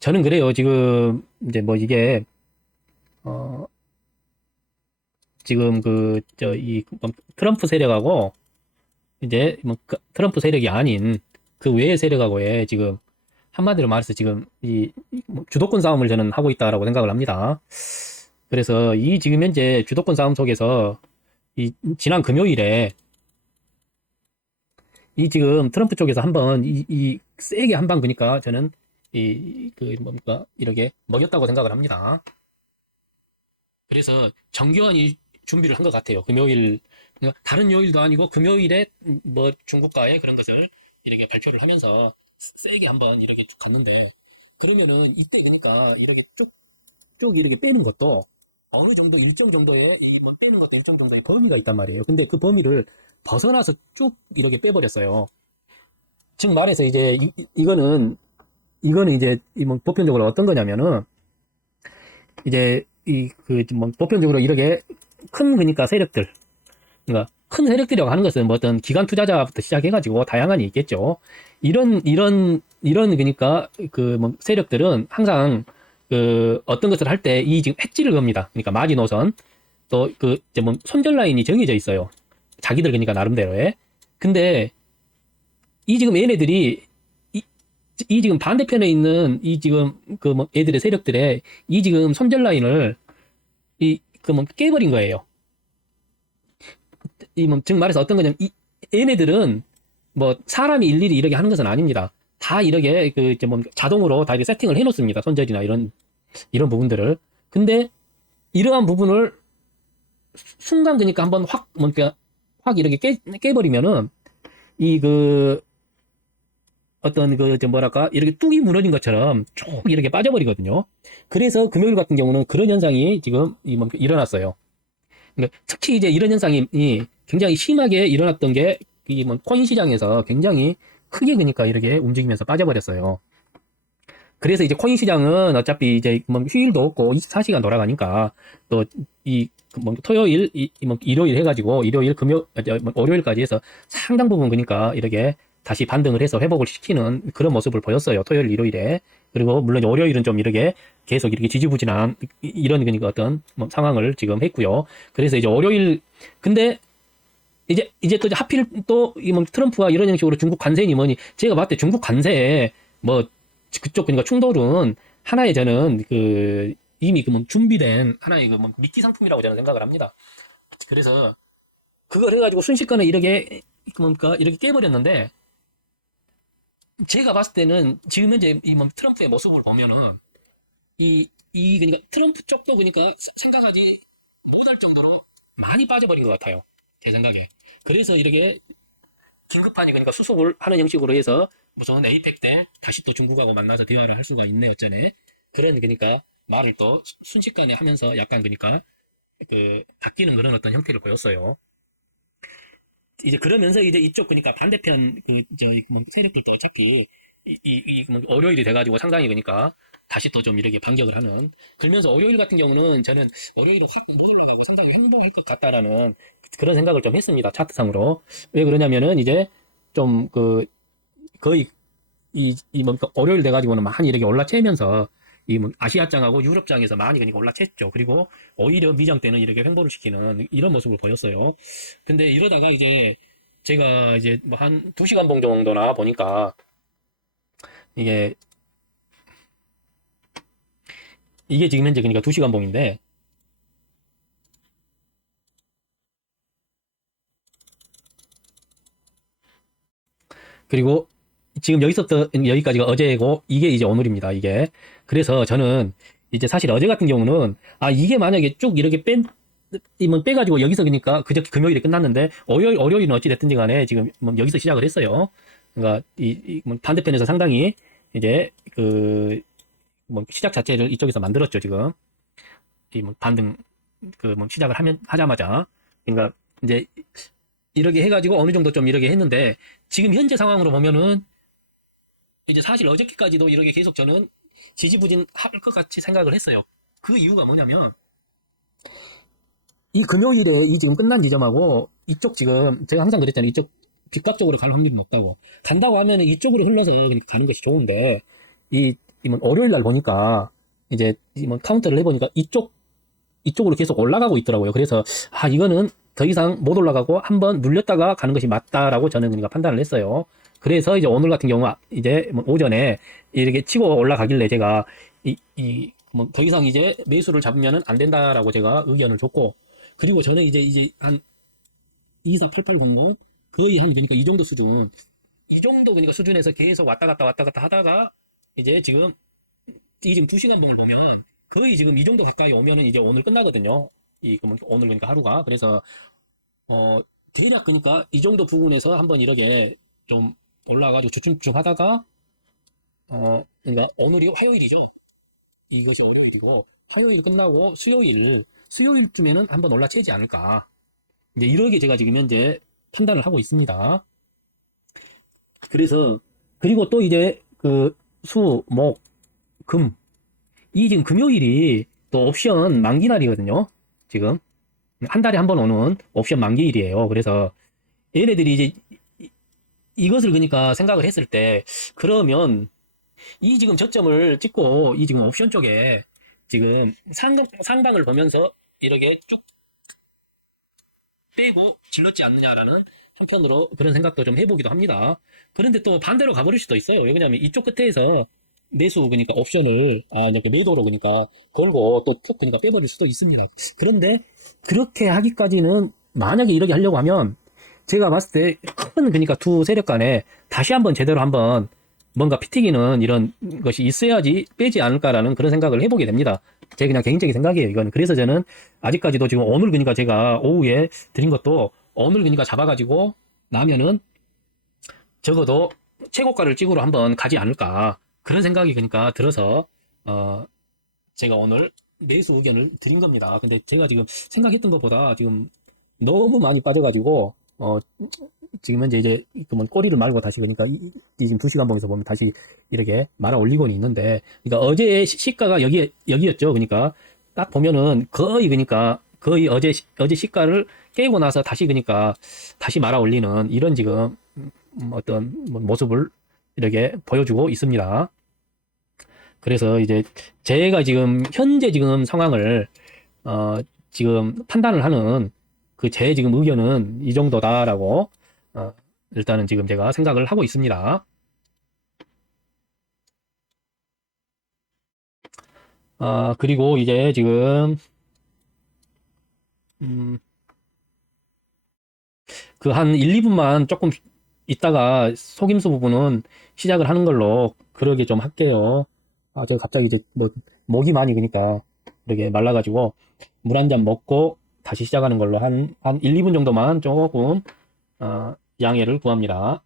저는 그래요. 지금 이제 뭐 이게 어 지금 이 트럼프 세력하고 이제 트럼프 세력이 아닌 그 외의 세력하고의 지금 한마디로 말해서 지금 뭐 주도권 싸움을 저는 하고 있다라고 생각을 합니다. 그래서 이 지금 현재 주도권 싸움 속에서 이 지난 금요일에 이 지금 트럼프 쪽에서 한번 이 세게 한방 그니까 저는 그 뭡니까 이렇게 먹였다고 생각을 합니다. 그래서 정교한 준비를 한 것 같아요. 금요일, 그러니까 다른 요일도 아니고 금요일에 뭐 중국과의 그런 것을 이렇게 발표를 하면서 세게 한번 이렇게 쭉 갔는데, 그러면은 이때 그러니까 이렇게 쭉 이렇게 빼는 것도 어느 정도 일정 정도의 뭐 빼는 것도 일정 정도의 범위가 있단 말이에요. 근데 그 범위를 벗어나서 쭉 이렇게 빼버렸어요. 즉 말해서 이제 이거는 이제 뭐 보편적으로 어떤 거냐면은 이제 뭐 보편적으로 이렇게 큰 그러니까 세력들, 그러니까 큰 세력들이라고 하는 것은 뭐 어떤 기관 투자자부터 시작해가지고 다양한이 있겠죠. 이런 그러니까 그 뭐 세력들은 항상 그 어떤 것을 할 때 이 지금 hedge를 겁니다. 그러니까 마지노선 또 그 이제 뭐 손절 라인이 정해져 있어요. 자기들 그러니까 나름대로의. 근데 이 지금 얘네들이 이, 이 지금 반대편에 있는 이 지금 그 뭐 애들의 세력들의 이 지금 손절 라인을 이 그 뭐 깨버린 거예요. 즉 말해서 어떤 거냐면 얘네들은 뭐 사람이 일일이 이렇게 하는 것은 아닙니다. 다 이렇게 그 이제 뭐 자동으로 다 이렇게 세팅을 해놓습니다. 손절이나 이런 부분들을. 근데 이러한 부분을 순간 그러니까 한번 확 이렇게 깨버리면은 이 그 어떤 그 뭐랄까 이렇게 뚝이 무너진 것처럼 쭉 이렇게 빠져버리거든요. 그래서 금요일 같은 경우는 그런 현상이 지금 일어났어요. 그러니까 특히 이제 이런 현상이 굉장히 심하게 일어났던 게 이 뭐 코인 시장에서 굉장히 크게 그러니까 이렇게 움직이면서 빠져버렸어요. 그래서 이제 코인 시장은 어차피 이제 뭐 휴일도 없고 24시간 돌아가니까 또 뭐 토요일, 뭐 일요일 해가지고 일요일, 뭐 월요일까지 해서 상당 부분 그러니까 이렇게 다시 반등을 해서 회복을 시키는 그런 모습을 보였어요. 토요일, 일요일에. 그리고 물론 월요일은 좀 이렇게 계속 이렇게 지지부진한 이런 그러니까 어떤 뭐 상황을 지금 했고요. 그래서 이제 월요일 근데 이제 또 하필 또 이 뭐 트럼프와 이런 형식으로 중국 관세니 뭐니 제가 봤을 때 중국 관세에 뭐 그쪽 그러니까 충돌은 하나의 저는 그 이미 그 뭐 준비된 하나의 그 뭐 미끼 상품이라고 저는 생각을 합니다. 그래서 그걸 해가지고 순식간에 이렇게 뭡니까 이렇게 깨버렸는데 제가 봤을 때는 지금 현재 이 뭐 트럼프의 모습을 보면은 그러니까 트럼프 쪽도 그러니까 생각하지 못할 정도로 많이 빠져버린 것 같아요. 제 생각에. 그래서 이렇게 긴급하니 그러니까 수속을 하는 형식으로 해서 무슨 에이펙 때 다시 또 중국하고 만나서 대화를 할 수가 있네 어쩌네 그런 그러니까 말을 또 순식간에 하면서 약간 그러니까 그 바뀌는 그런 어떤 형태를 보였어요. 이제 그러면서 이제 이쪽 그러니까 반대편 뭐 세력들도 어차피 뭐 월요일이 돼가지고 상당히 그러니까 다시 또 좀 이렇게 반격을 하는 그러면서 월요일 같은 경우는 저는 월요일에 확 올라가고 상당히 행보할 것 같다라는 그런 생각을 좀 했습니다. 차트상으로. 왜 그러냐면은 이제 좀 거의 뭡니까 월요일 돼가지고는 많이 이렇게 올라채면서 뭐 아시아장하고 유럽장에서 많이 그러니까 올라챘죠. 그리고 오히려 미장 때는 이렇게 횡보를 시키는 이런 모습을 보였어요. 근데 이러다가 이제 제가 이제 뭐 한 2시간 봉 정도나 보니까 이게 지금 현재 그러니까 2시간 봉인데 그리고 지금 여기서부터 여기까지가 어제고 이게 이제 오늘입니다. 이게 그래서 저는 이제 사실 어제 같은 경우는 이게 만약에 쭉 이렇게 뭐 빼가지고 여기서 그러니까 그저 금요일에 끝났는데 월요일은 어찌 됐든지 간에 지금 뭐 여기서 시작을 했어요. 그러니까 뭐 반대편에서 상당히 이제 뭐 시작 자체를 이쪽에서 만들었죠 지금 이뭐 반등 뭐 시작을 하자마자 그러니까 이제 이렇게 해가지고 어느 정도 좀 이렇게 했는데 지금 현재 상황으로 보면은 이제 사실 어저께까지도 이렇게 계속 저는 지지부진 할 것 같이 생각을 했어요. 그 이유가 뭐냐면 이 금요일에 이 지금 끝난 지점하고 이쪽 지금 제가 항상 그랬잖아요. 이쪽 뒷각 쪽으로 갈 확률이 높다고. 간다고 하면 이쪽으로 흘러서 그러니까 가는 것이 좋은데 이 이번 월요일 날 보니까 이제 이번 카운터를 해보니까 이쪽으로 계속 올라가고 있더라고요. 그래서 이거는 더 이상 못 올라가고 한번 눌렸다가 가는 것이 맞다라고 저는 그러니까 판단을 했어요. 그래서 이제 오늘 같은 경우 이제 뭐 오전에 이렇게 치고 올라가길래 제가 뭐 더 이상 이제 매수를 잡으면은 안 된다라고 제가 의견을 줬고, 그리고 저는 이제 한 248800 거의 한 그러니까 이 정도 수준, 이 정도 그러니까 수준에서 계속 왔다 갔다 하다가 이제 지금 이 지금 2시간 봉을 보면 거의 지금 이 정도 가까이 오면은 이제 오늘 끝나거든요. 그러면 오늘 그러니까 하루가. 그래서 대략 그러니까 이 정도 부분에서 한번 이렇게 좀 올라가지고 주춤주춤 하다가 그러니까 오늘이 화요일이죠. 이것이 월요일이고 화요일 끝나고 수요일쯤에는 한번 올라채지 않을까. 이제 이렇게 제가 지금 현재 판단을 하고 있습니다. 그래서 그리고 또 이제 그 수, 목, 금, 이 지금 금요일이 또 옵션 만기 날이거든요. 지금 한 달에 한 번 오는 옵션 만기일이에요. 그래서 얘네들이 이제 이것을 그러니까 생각을 했을 때, 그러면 이 지금 저점을 찍고 이 지금 옵션 쪽에 지금 상방을 보면서 이렇게 쭉 빼고 질렀지 않느냐라는 한편으로 그런 생각도 좀 해보기도 합니다. 그런데 또 반대로 가버릴 수도 있어요. 왜냐면 이쪽 끝에서 매수 그러니까 옵션을 이렇게 매도로 그러니까 걸고 또 툭 그러니까 빼버릴 수도 있습니다. 그런데 그렇게 하기까지는 만약에 이렇게 하려고 하면 제가 봤을 때 큰 그러니까 두 세력 간에 다시 한번 제대로 한번 뭔가 피 튀기는 이런 것이 있어야지 빼지 않을까라는 그런 생각을 해보게 됩니다. 제 그냥 개인적인 생각이에요, 이거는. 그래서 저는 아직까지도 지금 오늘 그러니까 제가 오후에 드린 것도 오늘 그러니까 잡아가지고 나면은 적어도 최고가를 찍으러 한번 가지 않을까. 그런 생각이 그러니까 들어서, 제가 오늘 매수 의견을 드린 겁니다. 근데 제가 지금 생각했던 것보다 지금 너무 많이 빠져가지고, 지금 현재 이제 그러면 꼬리를 말고 다시 그러니까 지금 2시간 봉에서 보면 다시 이렇게 말아 올리고는 있는데, 그러니까 어제의 시가가 여기였죠. 그러니까 딱 보면은 거의 어제 시가를 깨고 나서 다시 그러니까 다시 말아 올리는 이런 지금 어떤 모습을 이렇게 보여주고 있습니다. 그래서 이제 제가 지금 현재 지금 상황을 지금 판단을 하는 제 지금 의견은 이 정도다라고 일단은 지금 제가 생각을 하고 있습니다. 그리고 이제 지금 그 한 1, 2분만 조금 있다가 속임수 부분은 시작을 하는 걸로 그러게 좀 할게요. 제가 갑자기 이제 뭐 목이 많이 그니까 이렇게 말라가지고 물 한 잔 먹고 다시 시작하는 걸로 한 1, 2분 정도만 조금 양해를 구합니다.